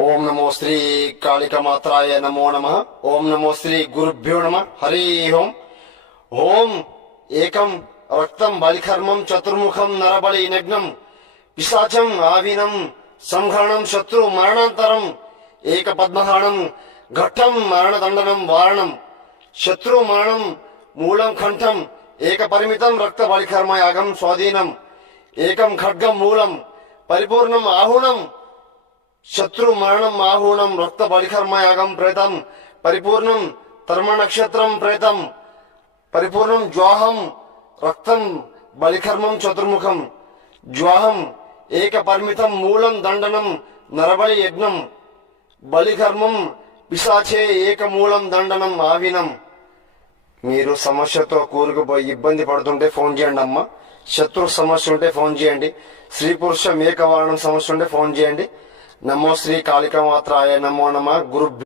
ఓం నమో శ్రీ కాళికమాత్రాయ నమో నమః. ఓం నమో శ్రీ గురుభ్యో నమః. హరి ఓం. ఓం ఏకం రక్తం బలికర్మం చతుర్ముఖం నరబలి నగ్నం పిశాచం ఆవినం సంహరణం శత్రు మరణాంతరం ఏక పద్మహాణం ఘట్టం మరణదండనం వారణం శత్రు మరణం మూలం కంఠం ఏక పరిమితం రక్త బలికర్మ యాగం స్వాధీనం ఏకం ఖడ్గం మూలం పరిపూర్ణం ఆహుణం శత్రు మరణం ఆహూణం రక్త బలికర్మ యాగం ప్రేతం పరిపూర్ణం తర్మ నక్షత్రం ప్రేతం పరిపూర్ణం జ్వాహం రక్తం బలికర్మం చతుర్ముఖం జ్వాహం ఏక పరిమితం మూలం దండనం నరబలి యజ్ఞం బలికర్మం పిశాచే ఏక మూలం దండనం ఆవినం. మీరు సమస్యతో కూరుకుపోయి ఇబ్బంది పడుతుంటే ఫోన్ చేయండి అమ్మ. శత్రు సమస్య ఉంటే ఫోన్ చేయండి. స్త్రీ పురుష మేకవారణం సమస్య ఉంటే ఫోన్ చేయండి. నమో శ్రీ కాళికామాత్రాయ నమో నమః. గురు